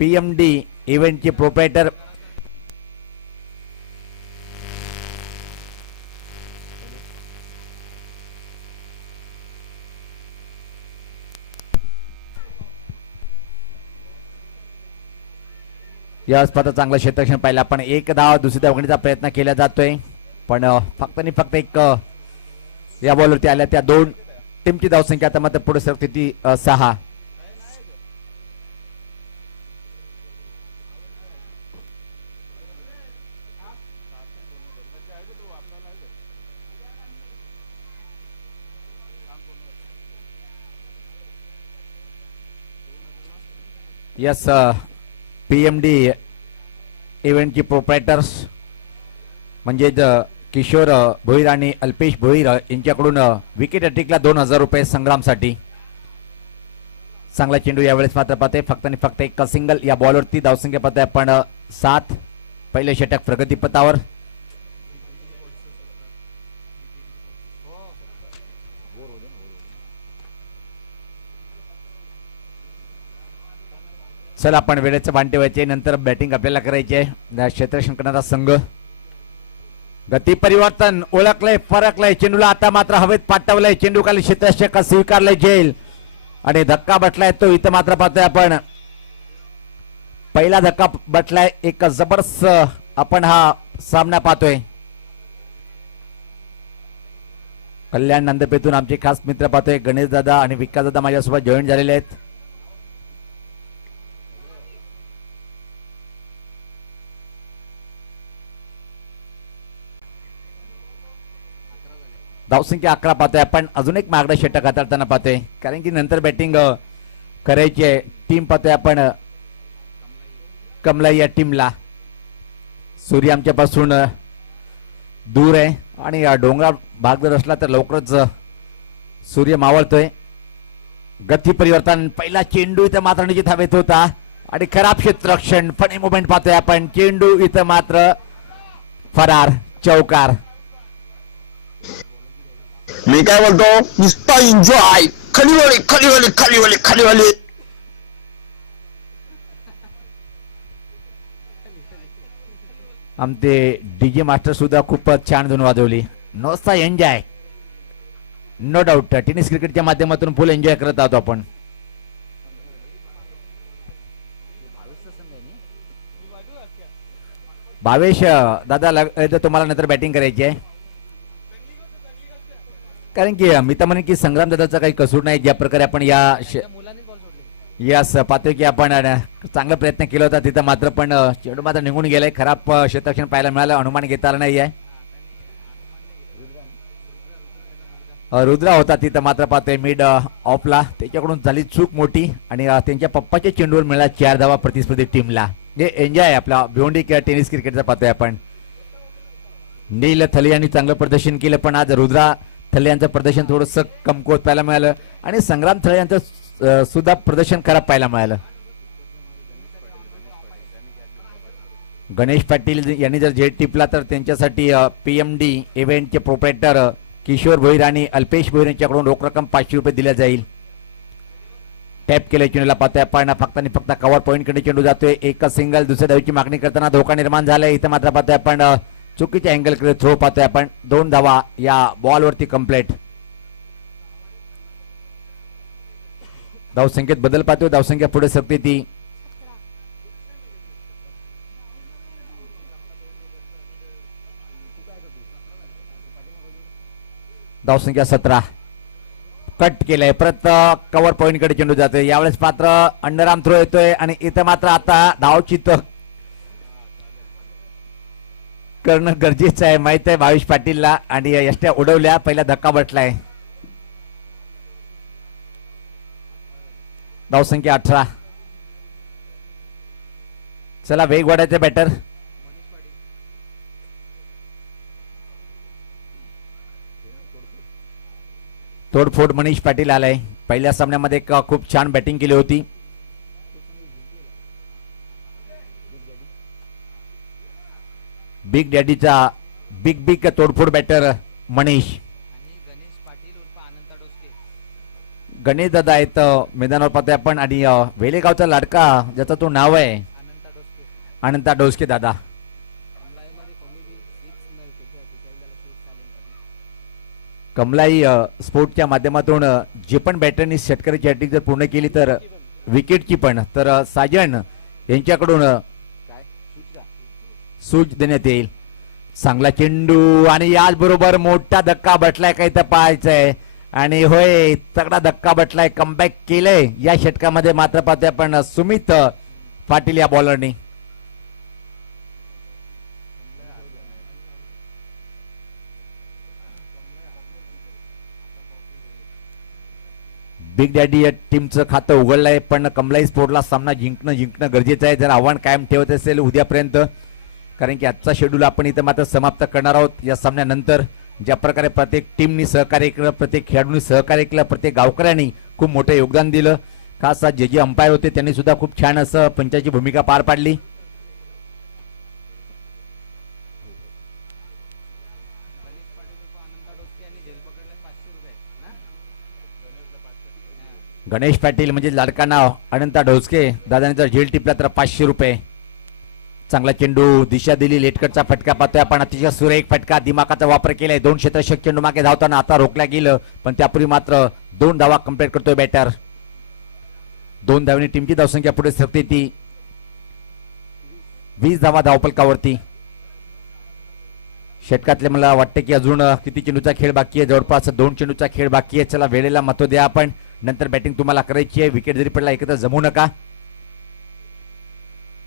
PMD इव्हेंटचे proprietor या स्पर्धेत चांगलं क्षेत्ररक्षण पाहिलं आपण. एक धाव दुसरी धावगणीचा प्रयत्न केला जातोय पण फक्त आणि फक्त एक या बॉलवरती आल्या त्या दोन टीमची धावसंख्या आता मात्र पुढे सरकते ती 6. यस पीएमडी इव्हेंटची प्रोप्रायटर्स म्हणजे किशोर भोईर आणि अल्पेश भोईर यांच्याकडून विकेट टिकला 2000 रुपये संग्रामसाठी. चांगला चेंडू यावेळेस मात्र पाहते फक्त आणि फक्त एक सिंगल या बॉलवरती. धावसंख्या पाहते आपण 7. पहिले षटक प्रगतीपथावर. चला आपण वेळेचं बांध ठेवायचे नंतर बॅटिंग आपल्याला करायची आहे. क्षेत्ररक्षण करणारा संघ गती परिवर्तन ओळखलंय फरकलंय चेंडूला आता मात्र हवेत पाठवलंय. चेंडू खाली क्षेत्ररक्षक स्वीकारलंय जेल आणि धक्का बसलाय तो इथं मात्र पाहतोय आपण. पहिला धक्का बसलाय. एक जबरदस्त आपण हा सामना पाहतोय. कल्याण नंदपेतून आमचे खास मित्र पाहतोय गणेश दादा आणि विकास दादा माझ्यासोबत जॉईन झालेले आहेत. धावसंख्या 11 पाहतोय आपण. अजून एक मागडा षटक हाताळताना पाहतोय कारण की नंतर बॅटिंग करायची आहे. टीम पाहतोय आपण कमलाई या टीमला. सूर्य आमच्यापासून दूर आहे आणि डोंगराळ भाग जर असला तर लवकरच सूर्य मावळतोय. गती परिवर्तन पहिला चेंडू इथं मात्र निश्चित हवेत होता आणि खराब क्षेत्ररक्षण. फनी मुवमेंट पाहतोय आपण. चेंडू इथं मात्र फरार चौकार. मी काय बोलतो नुसता एन्जॉय. खालीवाली खालीवाली खालीवाली खालीवाली. आमचे डीजे मास्टर सुद्धा खूपच छान धून वाजवली. नुसता एन्जॉय नो डाऊट. टेनिस क्रिकेटच्या माध्यमातून फुल एन्जॉय करत आहोत आपण. भावेश दादा तुम्हाला नंतर बॅटिंग करायची आहे कारण की मी तर म्हणेन की संग्राम दादाचा काही कसूर नाही. ज्या प्रकारे आपण यास पाहतोय की आपण चांगला प्रयत्न केला होता तिथं मात्र पण चेंडू मात्र निघून गेलाय. खराब क्षेत्ररक्षण पाहायला मिळालं. अनुमान घेता आला नाही आहे. रुद्रा होता तिथं मात्र पाहतोय मिड ऑफला. त्याच्याकडून झाली चूक मोठी आणि त्यांच्या पप्पाच्या चेंडूवर मिळाला 4 धावा प्रतिस्पर्धी टीमला. हे एन्जॉय आहे आपला भिवंडी टेनिस क्रिकेटचा पाहतोय आपण. नील थले यांनी चांगलं प्रदर्शन केलं पण आज रुद्रा थले यांचं प्रदर्शन थोडंसं कमकुवत पाहायला मिळालं आणि संग्राम थले यांचं सुद्धा प्रदर्शन खराब पाहायला मिळालं. गणेश पाटील यांनी जर झेड टिपला तर त्यांच्यासाठी पीएमडी इव्हेंटचे प्रोप्रायटर किशोर भोईर आणि अल्पेश भोईर यांच्याकडून रोख रक्कम 500 रुपये दिल्या जाईल. टॅप केल्या चेंडूला पाहतोय आपण. फक्त आणि फक्त कव्हर पॉईंट कडे चेंडू जातोय. एक सिंगल. दुसऱ्या धावेची मागणी करताना धोका निर्माण झालाय. इथं मात्र पाहतोय आपण चुकीच्या अँगल कडे थ्रो पाहतोय आपण. 2 धावा या बॉलवरती कंप्लीट. धावसंख्येत बदल पाहतोय. धावसंख्या पुढे सरकते ती धावसंख्या 17. कट केलंय परत कव्हर पॉईंट कडे चेंडू जातोय. यावेळेस मात्र अंडरआर्म थ्रो येतोय आणि इथं मात्र आता धावचित करणं गरजेचं आहे. माहित आहे भावेश पाटीलला आणि यष्ट्या उडवल्या. पहिला धक्का बसलाय. धावसंख्या 18. चला वेग वाढायचं बॅटर. तोडफोड मनीष पाटील आलाय. पहिल्या सामन्यामध्ये खूप छान बॅटिंग केली होती. बिग डॅडीचा बिग तोडफोड बॅटर मनीष. गणेश दादा आहेत मैदानावर पाहतोय आपण आणि वेलेगावचा लाडका ज्याचं तो नाव आहे अनंता डोसके दादा. कमलाई स्पोर्टच्या माध्यमातून जे पण बॅटरनी षटकाराची हॅट्रिक जर पूर्ण केली तर विकेटची पण तर साजन यांच्याकडून सूच देण्यात येईल. चांगला चेंडू आणि याचबरोबर मोठा धक्का बसलाय काही तर पाहायचंय आणि होय तगडा धक्का बसलाय कमबॅक केलंय या षटकामध्ये मात्र पाहतोय आपण सुमित पाटील या बॉलरनी. बिग डॅडी या टीमचं खातं उघडलंय पण कमलाई स्पोर्टला सामना जिंकणं गरजेचं आहे जर आव्हान कायम ठेवत असेल उद्यापर्यंत. कारण की आजचा शेड्यूल आपण इथं मात्र समाप्त करणार आहोत या सामन्यानंतर. ज्या प्रकारे प्रत्येक टीमनी सहकार्य केलं, प्रत्येक खेळाडूंनी सहकार्य केलं, प्रत्येक गावकऱ्यांनी खूप मोठं योगदान दिलं. खास जे अंपायर होते त्यांनी सुद्धा खूप छान असं पंचाची भूमिका पार पाडली. गणेश पाटील म्हणजे लाडका नाव अनंता ढोसके दादाने जर झेल टिपला तर 500 रुपये. चांगला चेंडू दिशा दिली लेटकटचा फटका पाहतोय आपण अतिशय सुरेख फटका दिमागाचा वापर केलाय. 2 क्षेत्ररक्षक चेंडू मागे धावताना आता रोखल्या गेलं पण त्यापूर्वी मात्र 2 धावा कंप्लीट करतोय बॅटर. 2 धावांनी टीमची धावसंख्या पुढे सरते ती 20 धावा धावपलकावरती. षटकातले मला वाटतं की अजून किती चेंडूचा खेळ बाकी आहे, जवळपास 2 चेंडूचा खेळ बाकी आहे. चला वेळेला महत्व द्या आपण, नंतर बॅटिंग तुम्हाला करायची आहे. विकेट जरी पडला एकत्र जमू नका.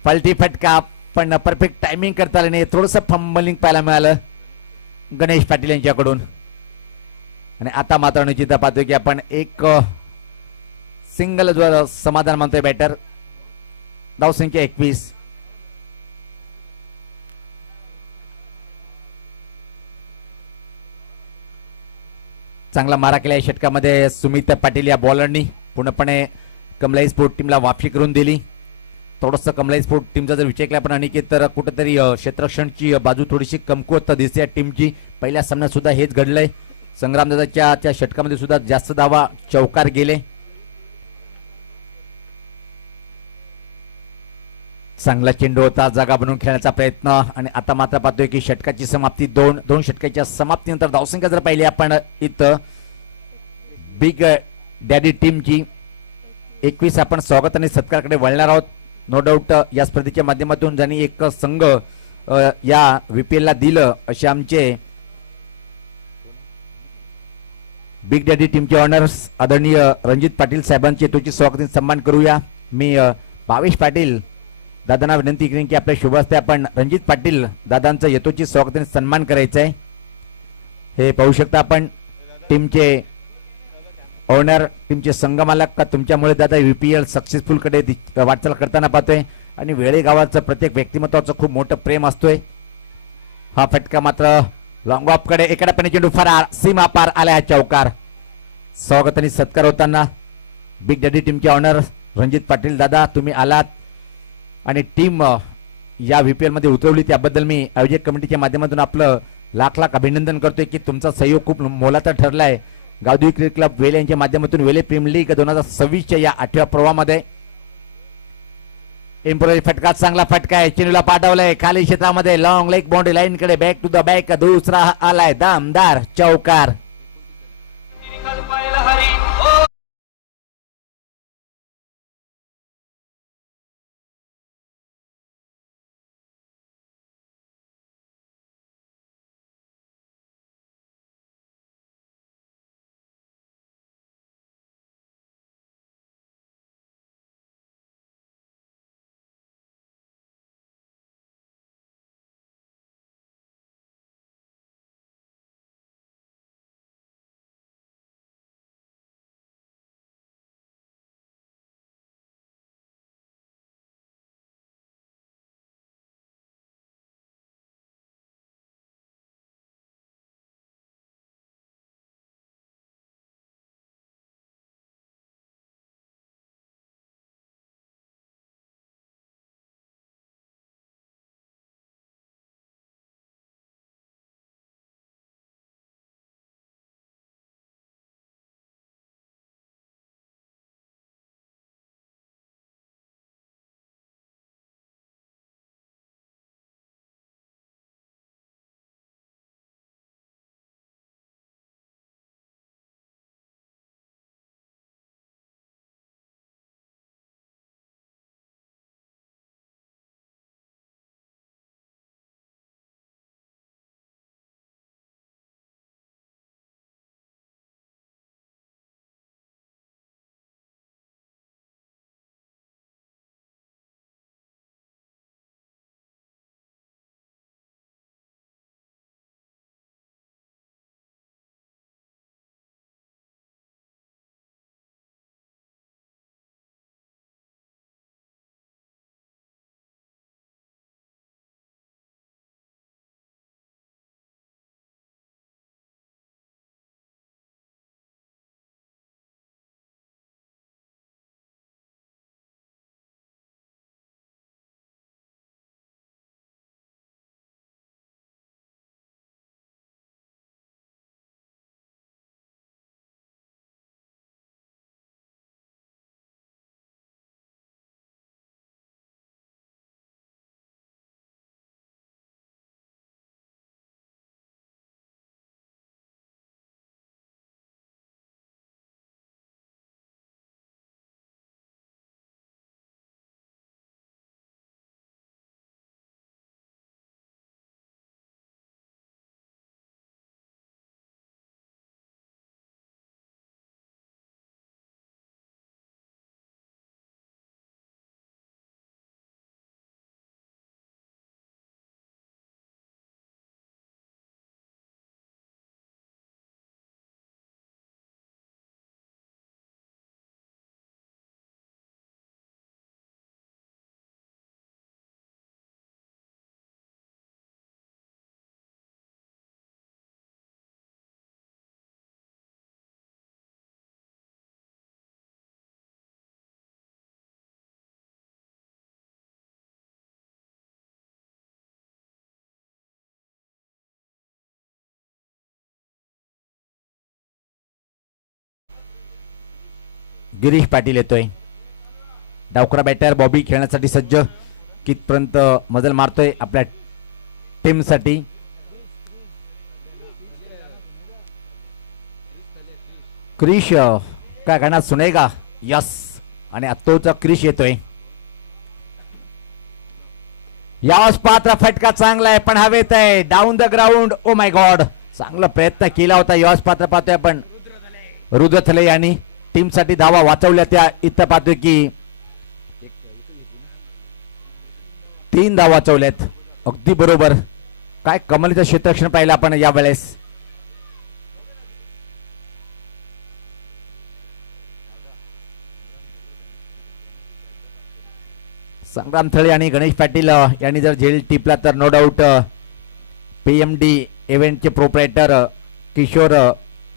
पलटी फटका पण परफेक्ट टायमिंग करता आलं नाही, थोडंसं फंबलिंग पाहायला मिळालं गणेश पाटील यांच्याकडून. आणि आता मात्र निश्चित पाहतोय की आपण एक सिंगल जो समाधान मानतोय बॅटर. धावसंख्या 21. चांगला मारा केला या षटकामध्ये सुमित पाटील या बॉलरनी. पूर्णपणे कमलाई स्पोर्ट टीमला वापशी करून दिली. थोडंसं कमलाई स्पोर्ट टीमचा जर विचार केला पण अनिकेत तर कुठेतरी क्षेत्ररक्षणची बाजू थोडीशी कमकुवत दिसते या टीमची. पहिल्या सामन्यात सुद्धा हेच घडलंय. संग्रामदादाच्या त्या षटकामध्ये सुद्धा जास्त धावा चौकार गेले. चांगला चेंडू होता, जागा बनवून खेळण्याचा प्रयत्न. आणि आता मात्र पाहतोय की षटकाची समाप्ती 2 षटकाच्या समाप्तीनंतर धावसंख्या जर पाहिली आपण इथं बिग डॅडी टीमची 21. आपण स्वागत आणि सत्कारकडे वळणार आहोत. नो डाऊट या स्पर्धेच्या माध्यमातून ज्यांनी एक संघ या VPL ला दिलं असे आमचे बिग डॅडी टीमचे ऑनर्स आदरणीय रणजित पाटील साहेबांचे तुझी स्वागत आणि सन्मान करूया. मी भावेश पाटील दादांना विनंती करेन की आपल्या शुभ हस्ते आपण रणजित पाटील दादांचं यथोचित स्वागत आणि सन्मान करायचं आहे. हे पाहू शकता आपण टीमचे ओनर, टीमचे संघमालक का तुमच्यामुळे दादा VPL सक्सेसफुल कडे वाटचाल करताना पाहतोय. आणि वेळेगावाचं प्रत्येक व्यक्तिमत्वाचं खूप मोठं प्रेम असतोय. हा फटका मात्र लॉंग ऑफ कडे एकाडपणे चेंडू फरार, सीमा पार आला चौकार. स्वागत आणि सत्कार होताना बिग डॅडी टीमचे ऑनर रणजित पाटील दादा तुम्ही आलात आणि टीम या VPL मध्ये उतरवली त्याबद्दल मी आयोजक कमिटीच्या माध्यमातून आपलं लाख अभिनंदन करतोय की तुमचा सहयोग खूप मोलाचा ठरलाय. गावदेवी क्रिकेट क्लब वेले यांच्या माध्यमातून वेले प्रीमियर लीग 2026च्या या 8व्या पर्वामध्ये एम्प्रोरी फटका, चांगला फटका आहे, चेंडूला पाठवलाय खाली क्षेत्रामध्ये लॉंग लेग बाउंड्री लाईन कडे बॅक टू द बॅक, दुसरा आलाय दमदार चौकार. गिरीश पाटील येतोय. डावखरा बॅटर बॉबी खेळण्यासाठी सज्ज. कितपर्यंत मजल मारतोय आपल्या टीमसाठी. क्रिश काय करणार सुनेगा. यस आणि आत्तोचा क्रिश येतोय. यास पात्र फटका चांगला आहे पण हवेत आहे. Down the ground. Oh my God चांगला प्रयत्न केला होता. यास पात्र पाहतोय आपण रुद्रथले यांनी टीमसाठी धावा वाचवल्या. त्या इथं पाहतोय की 3 धावा वाचवल्यात. अगदी बरोबर. काय कमलीचं क्षेत्ररक्षण पाहिलं आपण या वेळेस. संग्राम थळे आणि गणेश पाटील यांनी जर झेल टिपला तर नो डाऊट पीएमडी इव्हेंटचे प्रोप्रायटर किशोर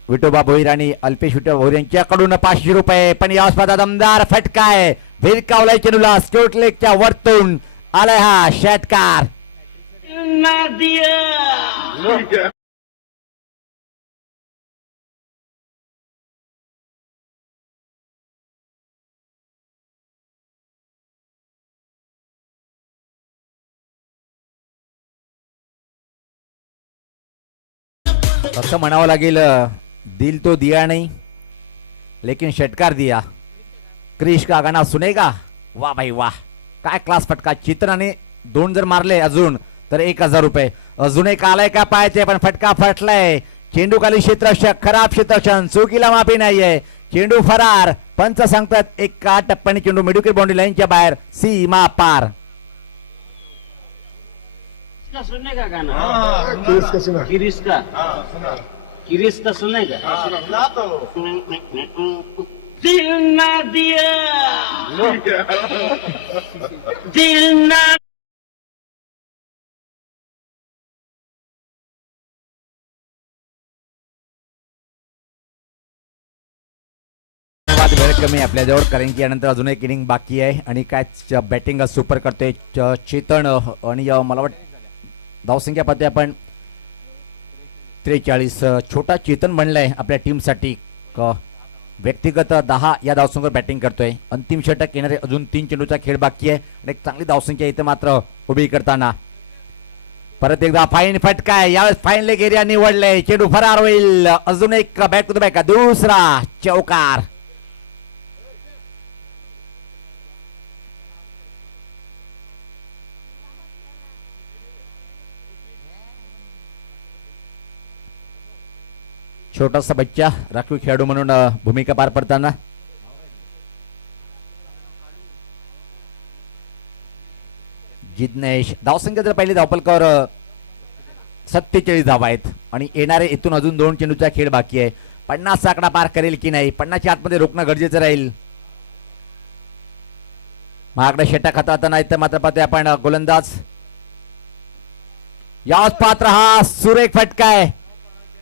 विठोबा भोईर आणि अल्पेश विठोबा भोईर यांच्याकडून 500 रुपये. पण या स्पर्धा दमदार फटका आहे. भिरकावलाय चेंडूला. स्ट्रोक लेगच्या वरतून आलाय हा षटकार. असं म्हणावं लागेल दिल तो दिया नहीं लेकिन षटकार दिया. क्रिश का गाना सुनेगा. वाह भाई वाह काय क्लास फटका. चित्राने 2 जर मारले अजून तर 1000 रुपये. अजून एक आलाय का पाहायचे पण फटका फटलाय. चेंडू खाली क्षेत्ररक्षक. खराब क्षेत्ररक्षण. चुकीला माफी नाहीये. चेंडू फरार. पंच सांगतात एका टप्प्याने चेंडू मेडिकल बाउंड्री लाईनच्या बाहेर. सीमा पार. सुनने का गाना किरिस का सुनेगा. दिल ना दिया दिल ना. वेळ कमी आपल्याजवळ कारण की यानंतर अजून एक इनिंग बाकी आहे. आणि काय बॅटिंग सुपर करतोय चेतन. आणि मला वाटतं धावसंख्या पाहतोय आपण 43. छोटा चेतन बनलाय आपल्या टीमसाठी. व्यक्तिगत 10 या धावसंख्येवर बॅटिंग करतोय. अंतिम षटक येणारे अजून 3 चेंडूचा खेळ बाकी आहे. आणि एक चांगली धावसंख्या इथं मात्र उभी करताना परत एकदा फाईन फटका आहे. यावेळेस फाईन लेग एरिया निवडले. चेंडू फरार होईल. अजून एक बॅक टू द बॅक. दुसरा चौकार. छोटासा बच्चा राखीव खेळाडू म्हणून भूमिका पार पडताना. जिज्ञेश. धावसंख्या जर पहिली धावपलकावर 47 धावा आहेत. आणि येणारे इथून अजून 2 चेंडूचा खेळ बाकी आहे. 50 आकडा पार करेल की नाही. 50च्या आतमध्ये रोखणं गरजेचं राहील. महागडे षटक हाताळताना इथं मात्र पाहतोय आपण गोलंदाज याच पात्र. हा सुरेख फटका आहे.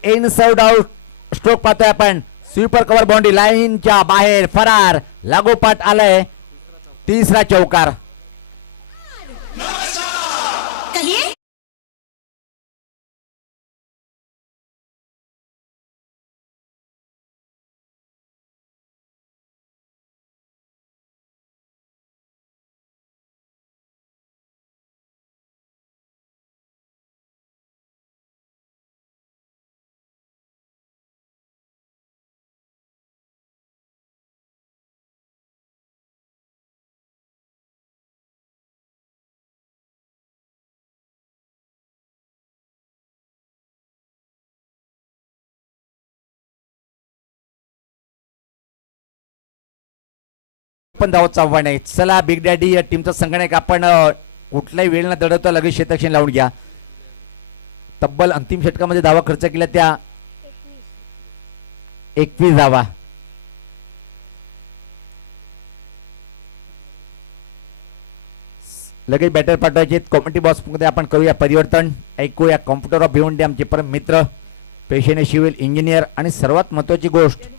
इन साइड आउट स्ट्रोक पाहतोय आपण. स्वीपर कव्हर बाउंड्री लाईनच्या बाहेर फरार. लागोपाठ आलंय. तिसरा चौकार. पण धावत आव्हान आहे. चला बिग डॅडी या टीमचा संगणक आपण कुठल्याही वेळ न दडवता लगेच क्षेत्ररक्षण लावून घ्या. तब्बल अंतिम षटकामध्ये धावा खर्च केल्या त्या 21 धावा. लगेच बॅटर पाठवायचे. कॉमेंट्री बॉक्स मध्ये आपण करूया परिवर्तन. ऐकूया कॉम्प्युटर ऑफ भिवंडी आमचे परम मित्र पेशेने सिव्हिल इंजिनियर. आणि सर्वात महत्वाची गोष्ट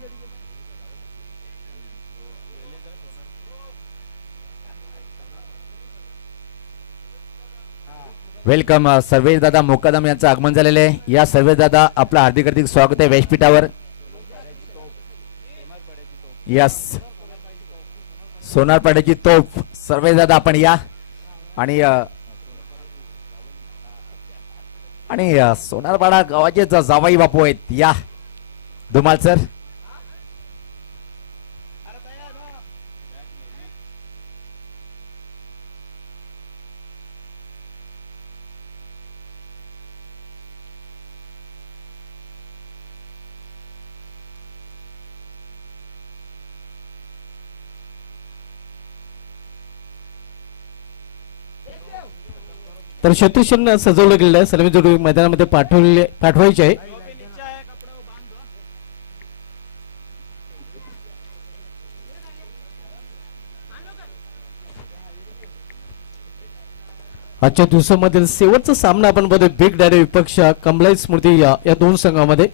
वेलकम सर्वेश दादा मोकादम यांचं आगमन झालेलं आहे. या सर्वेश दादा आपलं हार्दिक स्वागत आहे व्यासपीठावर. यस सोनारपाड्याची तोफ सर्वेदादा आपण या आणि सोनारपाडा गावाचे जावाई बापू आहेत या धुमाल सर. तर शत्रुशन्न सजवलं गेलेलं आहे. सलामी जोडू मैदानामध्ये पाठवायचे आहे. आजच्या दिवसामधील शेवटचा सामना आपण बघतोय बिग डॅडी विपक्ष कमलाई स्मृती या दोन संघामध्ये.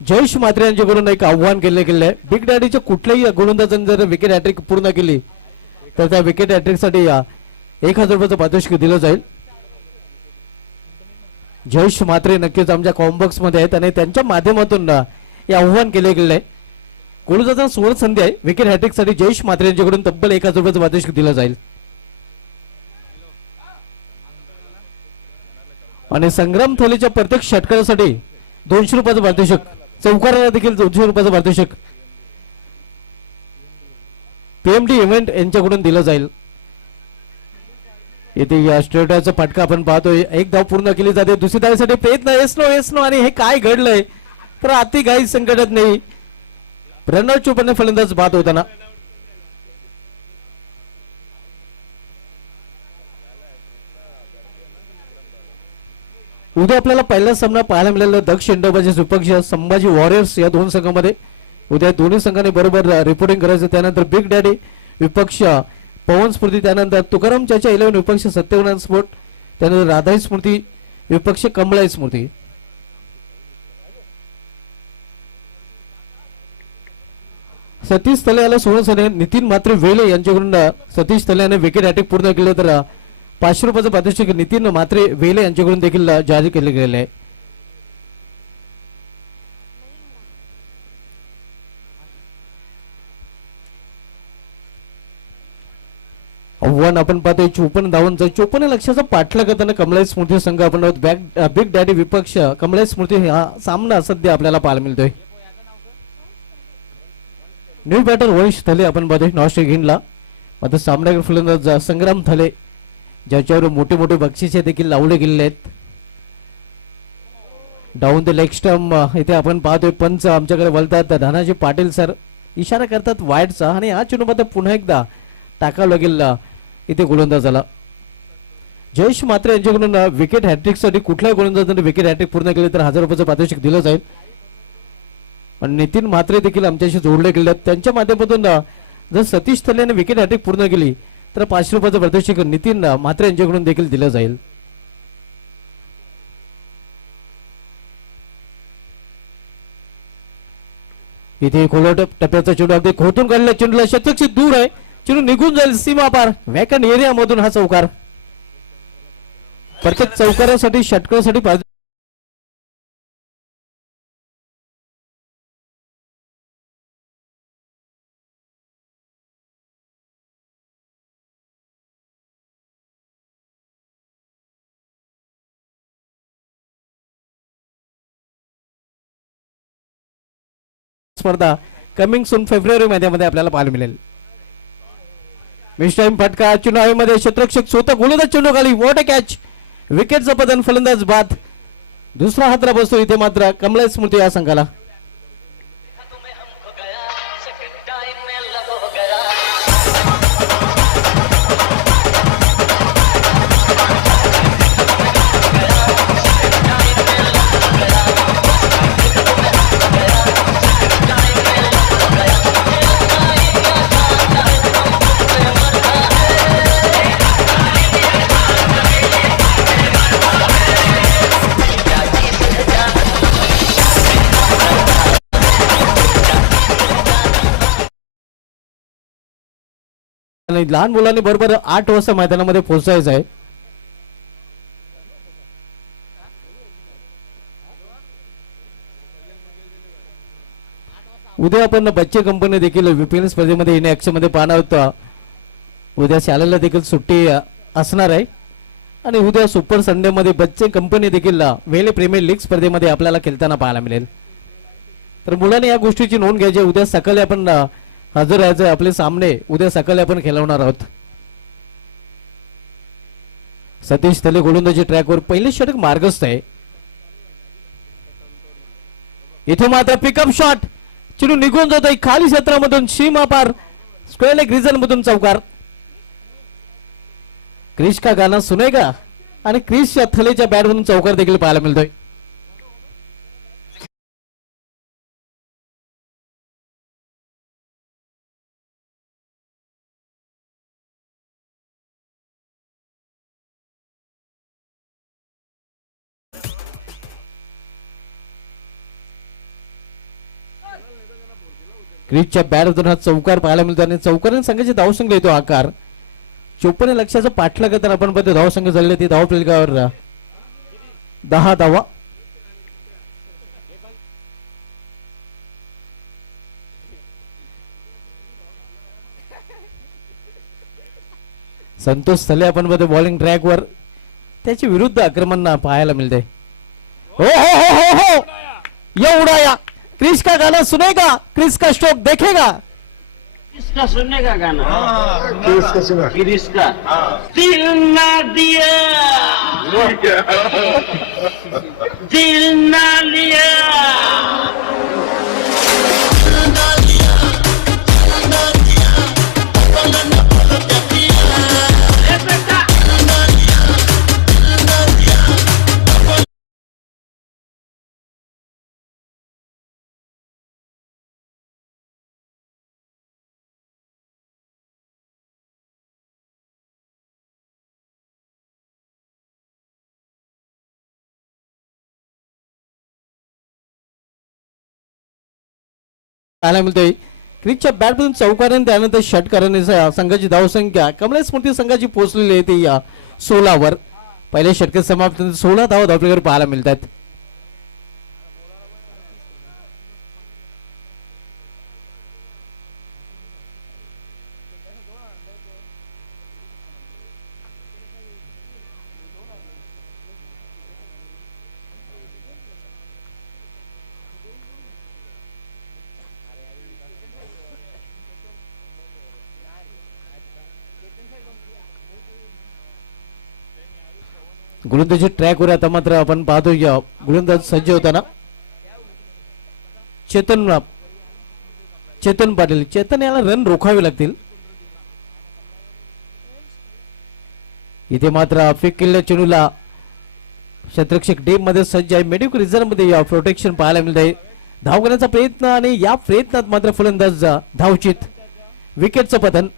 जयेश म्हात्रे यांच्याकडून एक आव्हान केले गेले आहे. बिग डॅडीच्या कुठल्याही गोलंदाजाने जर विकेट हॅट्रिक पूर्ण केली तर त्या विकेट हॅट्रिक साठी 1000 रुपयाचं पारितोषिक दिलं जाईल. जयेश म्हात्रे नक्कीच आमच्या कॉम्बॉक्स मध्ये आहेत आणि त्यांच्या माध्यमातून हे आव्हान केले गेले आहे. गोलंदाजांना सुवर्ण संधी आहे. विकेट हॅट्रिक साठी जयेश म्हात्रे यांच्याकडून तब्बल 1000 रुपयाचं पारितोषिक दिलं जाईल. आणि संग्राम थोलेच्या प्रत्येक षटकारासाठी 200 रुपयाचं पारितोषिक. चौकाराला देखील 200 रुपयाचं पारितोषिक पीएमडी इव्हेंट यांच्याकडून दिलं जाईल. इथे या स्ट्रेटाचा फटका आपण पाहतोय. एक धाव पूर्ण केली जाते. दुसरी धावेसाठी प्रयत्न एसनो आणि हे काय घडलंय तर अति काही संकटात नाही. प्रणव चोपडने फलंदाज बाद होताना उद्या आपल्याला पहिला सामना पाहायला मिळाला दक्ष इंडोबाजी विपक्ष संभाजी वॉरियर्स या दोन संघामध्ये. उद्या दोन्ही संघांनी बरोबर रिपोर्टिंग करायचं. त्यानंतर बिग डॅडी विपक्ष पवन स्मृती, त्यानंतर तुकाराम चाचा 11 विपक्ष सत्यवान स्पोर्ट, त्यानंतर राधाई स्मृती विपक्ष कमलाई स्मृती. सतीश तले याला सोळा नितीन मात्रे वेले यांच्याकडून सतीश तले याने विकेट हॅट्रिक पूर्ण केलं तर 500 रुपयाचं पारितोषिक नितीन मात्रे वेले यांच्याकडून देखील जारी केले गेले आहे. आव्हान आपण पाहतोय 54 धावांचा 54 लक्षाचा पाठला करताना कमलाई स्मृती संघ आपण बिग डॅडी विपक्ष कमलाई स्मृती हा सामना सध्या आपल्याला पाहायला मिळतोय. न्यू बॅटर वंश थले आपण पाहतोय नॉस्ट घेणला. आता सामनावीर फलंदाज संग्राम थले ज्याच्यावर मोठे मोठे बक्षिसे देखील लावले गेलेले आहेत. डाऊन द लेग स्टंप इथे आपण पाहतोय पंच आमच्याकडे वळतात. धनाजी पाटील सर इशारा करतात वाईटचा आणि हा चेंडू पुन्हा एकदा टाकावं लागेल इथे गोलंदाजाला. जयेश मात्रे यांच्याकडून विकेट हॅट्रिक साठी कुठल्याही गोलंदाजाने विकेट हॅट्रिक पूर्ण केली तर 1000 रुपयाचं पारितोषिक दिलं जाईल. आणि नितीन म्हात्रे देखील आमच्याशी जोडले गेले आहेत. त्यांच्या माध्यमातून जर सतीश थले याने विकेट हॅट्रिक पूर्ण केली तर 500 रुपयाचं पारितोषिक नितीन म्हात्रे यांच्याकडून देखील दिलं जाईल. इथे खोला टप्प्याचा चेंडू अगदी खोटून काढलेला चेंडूला शतकशी दूर आहे. चेंडू निघून जाईल सीमा पार वॅकन एरिया मधून. हा चौकार प्रत्येक चौकारासाठी षटकासाठी स्पर्धा कमिंग सून फेब्रुवारी महिन्यामध्ये आपल्याला पाहायला मिळेल. मिस टाइम फटका चेंडूमध्ये क्षेत्ररक्षक स्वतः गोलंदाज चेंडू खाली. What a catch. विकेटचं पतन फलंदाज बाद. दुसरा हातरा बसतो इथे मात्र कमलाई स्मृती या संघाला. आणि लहान मुलांनी बरोबर 8 वाजता मैदानामध्ये पोहोचायचं आहे. उद्या आपण बच्चे कंपनी देखील VPL स्पर्धेमध्ये इन ऍक्शन मध्ये पाहणार आहोत. उद्या शाळेला देखील सुट्टी असणार आहे आणि उद्या सुपर संडे मध्ये बच्चे कंपनी देखील वेले प्रीमियर लीग स्पर्धेमध्ये आपल्याला खेळताना पाहायला मिळेल. तर मुलांनी या गोष्टीची नोंद घ्यायची. उद्या सकाळी आपण हजर राहायचं. आपले सामने उद्या सकाळी आपण खेळवणार आहोत. सतीश तले गोलंदाजी ट्रॅकवर पहिले षटक मार्गस्थ आहे. इथे मात्र पिकअप शॉट चिडू निघून जातोय खाली क्षेत्रामधून सीमा पार स्क्वेअर लेग रिजन मधून चौकार. क्रिश का गाना सुनेगा आणि क्रिश या थलेच्या बॅट मधून चौकार देखील पाहायला मिळतोय. क्रिसच्या बॅट मधून हा चौकार पाहायला मिळतो आणि चौकाराने संघाची धावसंख्या येतो आकार 54 लक्षाचा पाठलाग करताना आपण पाहतो. धावसंख्या झालेली ती धाव फलकावर 10 धावा. संतोष थले आपण पाहतो बॉलिंग ट्रॅकवर त्याची विरुद्ध आक्रमण पाहायला मिळते. हो हो हो हो हो एवढा या क्रिस का गाना सुनेगा क्रिस का स्ट्रोक देखेगा. किसका सुनने का गाना गिरीश का दिल ना दिया दिल ना लिया. पाहायला मिळतोय. क्रिसच्या बॅटमधून चौकाराने त्यानंतर षटकाराने संघाची धावसंख्या कमला स्मृती संघाची पोहोचलेली आहे ती 16 वर. पहिल्या षटकात समाप्त 16 धावा धावपैकी पाहायला मिळतात. गोलंदाजी ट्रॅकवर आता मात्र आपण पाहतो गोलंदाज सज्ज होताना चेतन पाटील. चेतन याला रन रोखावे लागतील. इथे मात्र अफिक केलेल्या चेंडूला क्षेत्ररक्षक डीप मध्ये सज्ज आहे. मेडिकल रिझर्व्ह मध्ये प्रोटेक्शन पाहायला मिळत आहे. धाव करण्याचा प्रयत्न आणि या प्रयत्नात मात्र फलंदाज धावचित विकेटचं पतन.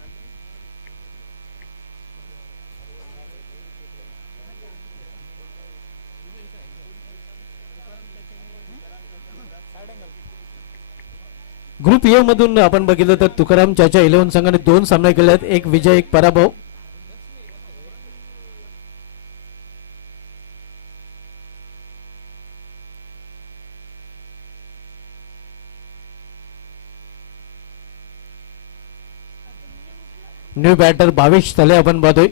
ग्रुप ए मधून आपण बघितलं तर तुकाराम चाचा 11 संघाने 2 सामने केले आहेत. 1 विजय 1 पराभव. न्यू बैटर 22 तले अपन पाहतोय.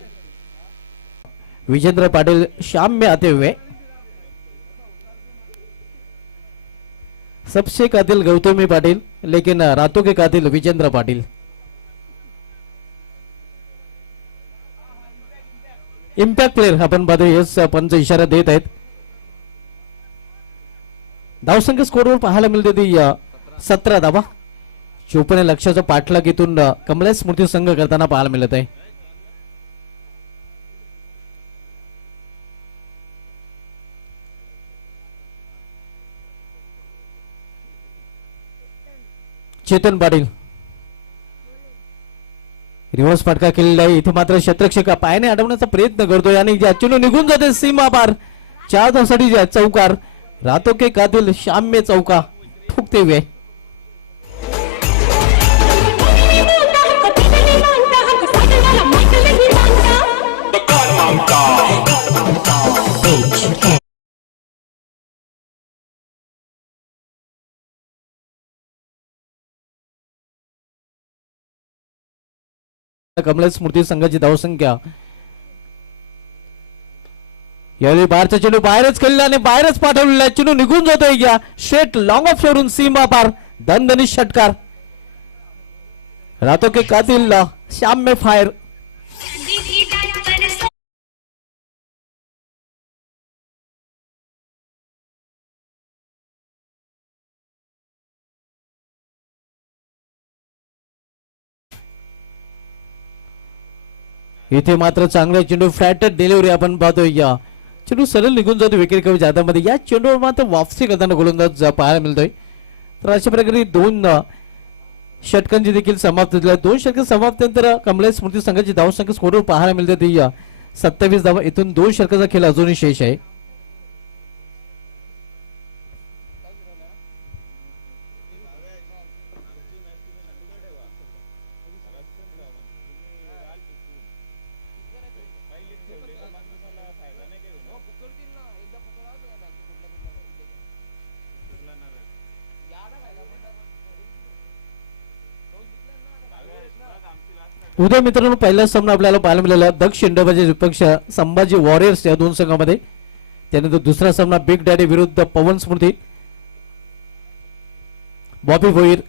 विजेंद्र पाटिल शाम में आते हुए. सबसे कातिल गौतमी पाटिल लेकिन रातों के कातिल विजेंद्र पाटिल. इम्पॅक्ट प्लेयर आपण पाहतोय. यस पंच इशारा देत आहेत. धावसंख्या स्कोरवर पाहायला मिळते ती 17 धावा. 54 लक्षाचा पाठलाग इथून कमला स्मृती संघ करताना पाहायला मिळत आहे. चेतन पाटील रिव्हर्स फटका केलेला आहे. इथे मात्र क्षेत्ररक्षक पायाने अडवण्याचा प्रयत्न करतोय आणि चेंडू निघून जाते सीमा पार. 4 धावांसाठी चौकार. रातों के कातिल शाम में चौका ठोकते हुए. कमलेश स्मृती संघाची धावसंख्या यावेळी बाहेरचा चेंडू बाहेरच केलेला आणि बाहेरच पाठवलेला चेंडू निघून जातोय घ्या स्ट्रेट लॉंग ऑफ सोडून सीमा पार दणदणीत षटकार रातों के कातिल शाम में फायर इथे मात्र चांगला चेंडू फ्लॅट डिलिव्हरी आपण पाहतोय या चेंडू सरळ निघून जातो विकेट कमी जातामध्ये या चेंडूवर मात्र वापसी करताना गोलंदाज पाहायला मिळतोय तर अशा प्रकारे दोन षटकांची देखील समाप्त झाली दोन षटक समाप्तीनंतर कमलेश स्मृती संघाची धावसंख्या स्कोरवर पाहायला मिळते ती 27 धावा इथून दोन षटकाचा खेळ अजूनही शेष आहे उद्या मित्रांनो पहिला सामना आपल्याला पाहायला मिळाला दक्ष इंडोबाचे विपक्ष संभाजी वॉरियर्स या दोन संघामध्ये त्यानंतर दुसरा सामना बिग डॅडी विरुद्ध पवन स्मृती बॉबी भोईर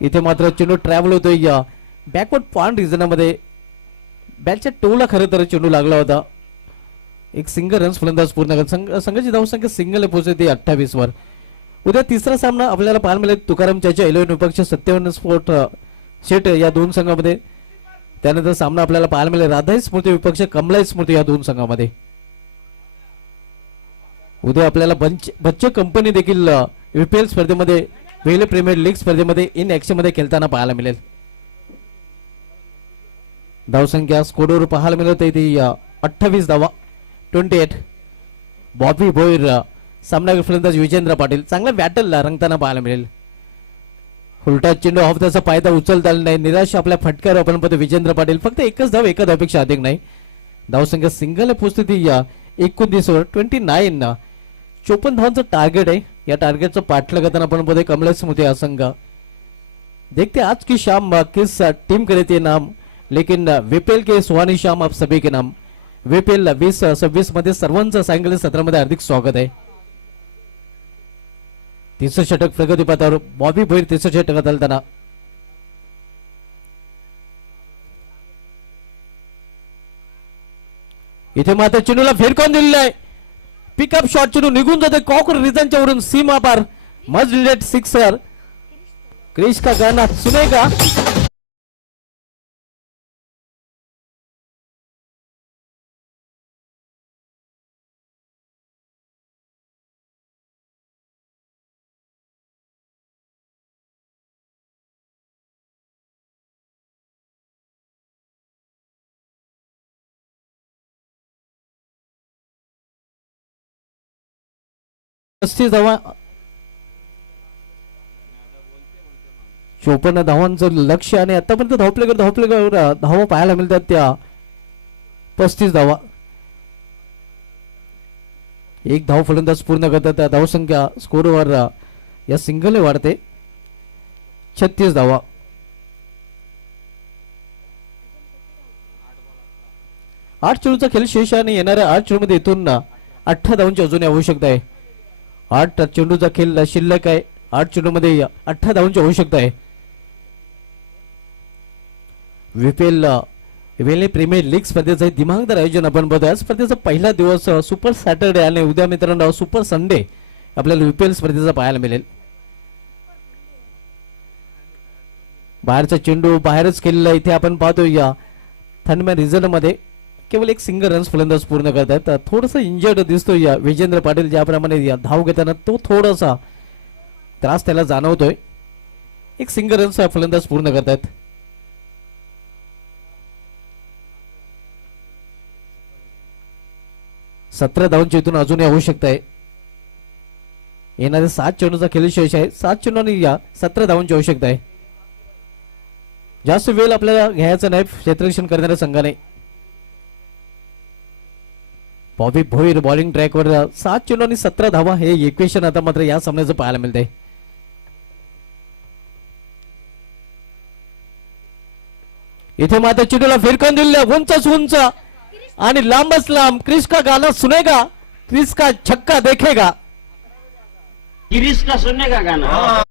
इथे मात्र चेंडू ट्रॅव्हल होतोय या बॅकवर्ड पॉइंट रिजनामध्ये बॅटच्या टोला खरं तर चेंडू लागला होता एक सिंगल रन्स फलंदाज पूर्ण संघाची धावसंख्या सिंगल पोहोचते 28 वर उद्या तिसरा सामना आपल्याला पाहायला मिळेल तुकाराम चाचा 11 विपक्ष 57 स्पोर्ट शेट या दोन संघामध्ये त्यानंतर सामना आपल्याला पाहायला मिळेल राधाई स्मृती विपक्ष कमलाई स्मृती या दोन संघामध्ये उद्या आपल्याला बच्चे कंपनी देखील यूपीएल स्पर्धेमध्ये पहिली प्रीमियर लीग स्पर्धेमध्ये इन ऍक्शन मध्ये खेळताना पाहायला मिळेल धावसंख्या स्कोरवर पाहायला मिळत ती 28 धावा 28 बॉबी भोईर सामना फलंदाज विजेंद्र पाटील चांगला बॅटलला रंगताना पाहायला मिळेल उलटा चेंडू ऑफ त्याचा फायदा उचलता आला नाही निराश आपल्या फटक्यावर आपण पाहतो विजेंद्र पाटील फक्त एकच धाव एका धावपेक्षा अधिक नाही धावसंख्या सिंगल पोहोचते ती 29 वर 29 54 धावांचं टार्गेट आहे या टार्गेटचं पाठलाग करताना आपण पाहतोय कमलेश स्मृती हा संघ देखते आज की शाम किस टीम करे थे नाम लेकिन वीपीएल के सुहानी शाम आप सभी के नाम वीपीएल 2026 मध्ये सर्वांचं सायंकाळी 17 मध्ये हार्दिक स्वागत आहे तिसरं षटक प्रगतीपथावर बॉबी भोईर तिसरं षटक घालताना इथे मात्र चेंडूला फेरकावून दिलेला आहे पिकअप शॉट चेंडू निघून जाते कॉकर रिझनच्या वरून सीमा पार मस्ट डिलेट सिक्सर क्रिश का गाना सुनेगा धावा 54 धावांचं लक्ष आणि आतापर्यंत धावप्लेकर धावा पाहायला मिळतात त्या 35 धावा एक धाव फलंदाज पूर्ण करतात धावसंख्या स्कोरवर या सिंगल वाढते 36 धावा 8 चेंडूचा खेळ शेष आणि येणाऱ्या 8 चेंडूमध्ये इथून 18 धावांची अजून आवश्यकता आहे 8 चेंडूचा खेळ शिल्लक आहे 8 चेंडूमध्ये 18 धावांची आवश्यकता आहे वीपीएल वेले प्रीमियर लीग स्पर्धेचं दिमागदार आयोजन आपण बघतोय आज स्पर्धेचा पहिला दिवस सुपर सॅटरडे आणि उद्या मित्रांनो सुपर संडे आपल्याला वीपीएल स्पर्धेचा पाहायला मिळेल बाहेरचा चेंडू बाहेरच केलेला इथे आपण पाहतोय या थंडमॅन रिझल्ट मध्ये केवळ एक सिंगल रन्स फलंदाज पूर्ण करतात थोडंसं इंजर्ड दिसतोय या विजेंद्र पाटील ज्याप्रमाणे या धाव घेताना तो थोडासा त्रास त्याला जाणवतोय एक सिंगल रन्स फलंदाज पूर्ण करतात 17 धावांची इथून अजूनही आवश्यकता आहे येणारे 7 चेंडूचा खेळ शेष आहे 7 चेंडूंनी या 17 धावांची आवश्यकता आहे जास्त वेळ आपल्याला घ्यायचा नाही क्षेत्ररक्षण करणाऱ्या संघाने बॉबी भोईर बॉलिंग ट्रॅकवर 7 चेंडूंनी 17 धावा हे इक्वेशन आता मात्र या सामन्याचं पाहायला मिळतंय इथे मात्र चेंडूला फिरकून दिलं उंचच उंच आणि लांबच लांब. क्रिस का गाना सुनेगा, क्रिस का छक्का देखेगा. गिरीश का सुनने का गाना.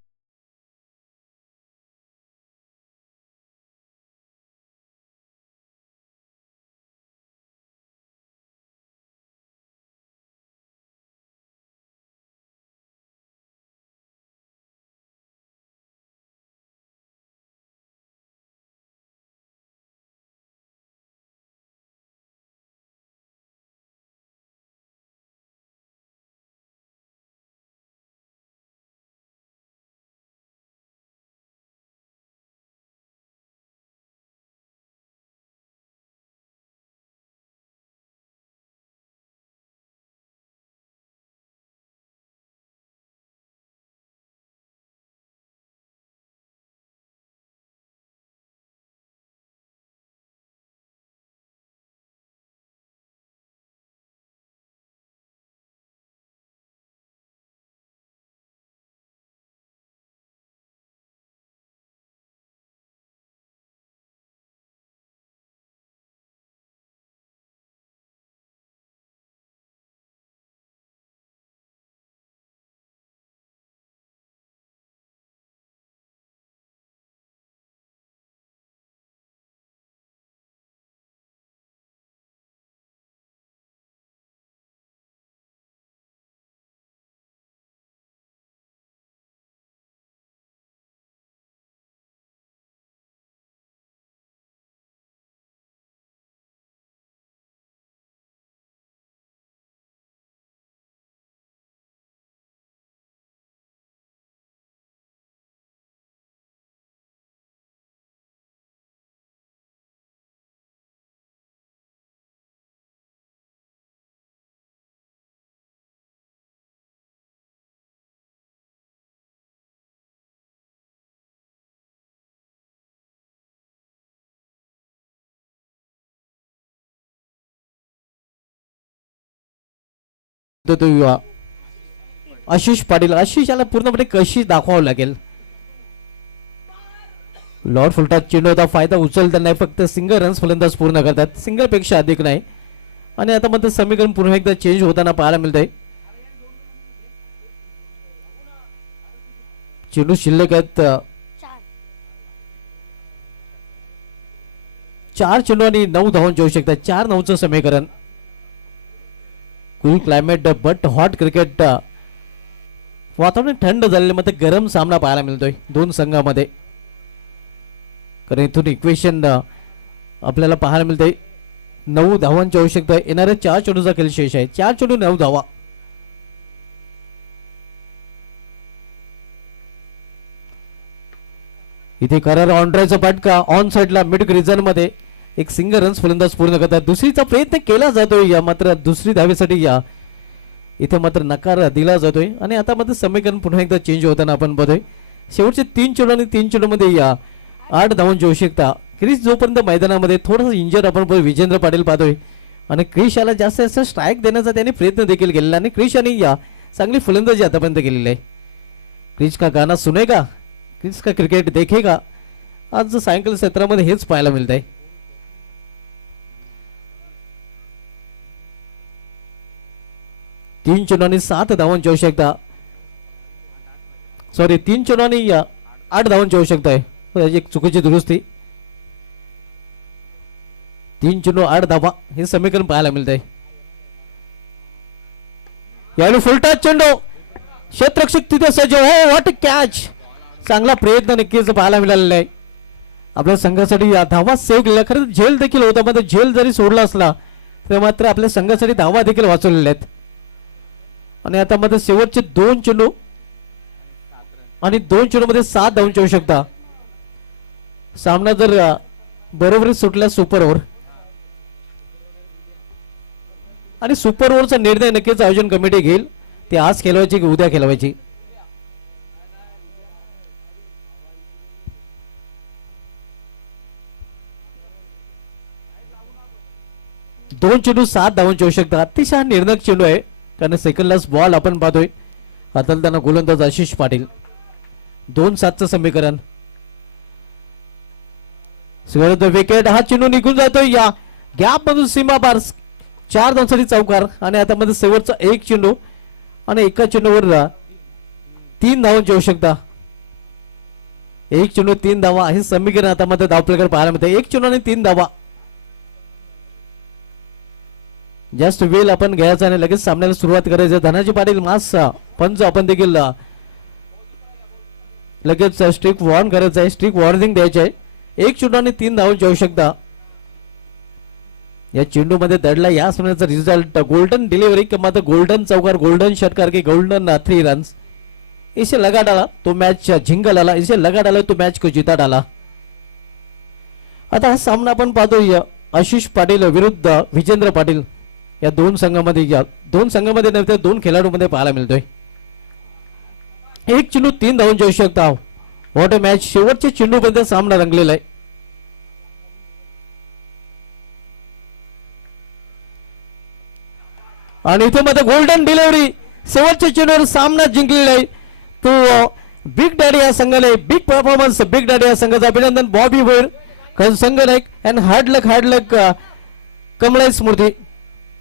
तो युवा आशिष पाटील. आशिष याला पूर्णपणे कशी दाखवावं लागेल. लॉर्ड फुलटा चेंडू होता, फायदा उचलता नाही, फक्त सिंगल रन्स फलंदाज पूर्ण करतात, सिंगल पेक्षा अधिक नाही. आणि आता मात्र समीकरण पुन्हा एकदा चेंज होताना पाहायला मिळतंय. चेंडू शिल्लक आहेत 4 चेंडू आणि 9 धावांची आवश्यकता. 4-9चं समीकरण. Cool climate but hot cricket. वातावरण थंड झालेलं मात्र गरम सामना पाहायला मिळतोय दोन संघामध्ये. कारण इथून इक्वेशन आपल्याला पाहायला मिळतंय. 9 धावांची आवश्यकता. येणाऱ्या 4 चेंडूचा खेळ शेष आहे. 4 चेंडू 9 धावा. इथे करार ऑनड्रायचा फटका ऑन साइडला मिड रिजन मध्ये एक सिंगल रन्स फलंदाज पूर्ण करतात. दुसरीचा प्रयत्न केला जातोय या मात्र दुसरी धावेसाठी या इथे मात्र नकार दिला जातोय. आणि आता मात्र समीकरण पुन्हा एकदा चेंज होताना आपण बघतोय. शेवटचे 3 चेंडू आणि 3 चेंडू मध्ये या 8 धावांची आवश्यकता. क्रिस जोपर्यंत मैदानामध्ये थोडंसं इंजर आपण विजेंद्र पाटील पाहतोय आणि क्रिश याला जास्त जास्त स्ट्राईक देण्याचा त्याने प्रयत्न देखील केलेला आणि क्रिश यांनी या चांगली फलंदाजी आतापर्यंत केलेली आहे. क्रिश का गाना सुनेगा, क्रिश का क्रिकेट देखेगा. आज सायंकाळी सत्रामध्ये हेच पाहायला मिळत आहे. तीन चेंडू आणि 7 धावांची आवश्यकता. सॉरी 3 चेंडू आणि 8 धावांची आवश्यकता आहे. त्याची एक चुकीची दुरुस्ती. 3 चेंडू 8 धावा हे समीकरण पाहायला मिळत आहे. यावेळी फुलटा चेंडू क्षेत्ररक्षक तिथे सज्ज. हो व्हॉट कॅच. चांगला प्रयत्न नक्कीच पाहायला मिळालेला आहे. आपल्या संघासाठी धावा सेव्ह केल्या. खरं झेल देखील होता मात्र झेल जरी सोडला असला तर मात्र आपल्या संघासाठी धावा देखील वाचवलेल्या आहेत. आणि आता मध्ये शेवटचे 2 चेंडू आणि 2 चेंडू मध्ये 7 धावांची आवश्यकता. सामना जर बरोबरीत सुटला सुपर ओव्हर आणि सुपर ओव्हरचा निर्णय नक्कीच आयोजन कमिटी घेईल. ते आज खेळवायची की उद्या खेळवायची. दोन चेंडू 7 धावांची आवश्यकता. अतिशय निर्णायक चेंडू आहे कारण सेकंड लास्ट बॉल आपण पाहतोय. हाताळताना गोलंदाज आशिष पाटील. 2-7चं समीकरण. विकेट. हा चेंडू निघून जातोय या गॅप मधून सीमा पार. 4 धावांसाठी चौकार आणि आता मध्ये शेवटचा एक चेंडू आणि एका चेंडूवर 3 धावांची आवश्यकता. एक चेंडू 3 धावा हे समीकरण आता मध्ये धावपलकर पाहायला मिळते. एक चेंडू आणि 3 धावा. जास्त वेळ आपण घ्यायचा आणि लगेच सामन्याला सुरुवात करायची. धनाजी पाटील मास पंच आपण देखील लगेच स्ट्रिक वॉर्न करायचं आहे. स्ट्रिक वॉर्निंग द्यायचे आहे. एक चेंडू आणि 3 धावांची आवश्यकता. या चेंडू मध्ये दडला या सामन्याचा रिझल्ट गोल्डन डिलिव्हरी किंवा गोल्डन चौकार, गोल्डन षटकार की गोल्डन 3 रन्स. इसे लगा डाला तो मैच झिंगा डाला, इसे लगा डाला तो मैच को जीता डाला. आता हा सामना आपण पाहतोय आशिष पाटील विरुद्ध विजेंद्र पाटील या दोन संघामध्ये नव्हे तर 2 खेळाडूंमध्ये पाहायला मिळतोय. एक चेंडू 3 धावांची आवश्यकता. What a match. शेवटच्या चेंडू मध्ये सामना रंगलेला आहे. आणि इथे मध्ये गोल्डन डिलिव्हरी शेवटच्या चेंडूवर सामना जिंकलेला आहे. तो बिग डॅडी या संघाने बिग परफॉर्मन्स. बिग डॅडी या संघाचं अभिनंदन. बॉबी वेर संघनायक and hard luck Kamalai Smruti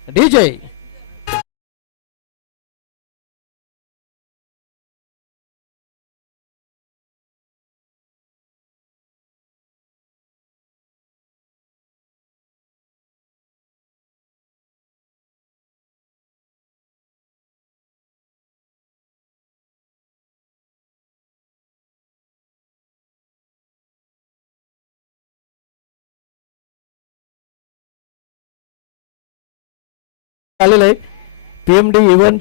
DJ. आलेलं आहे. PMD event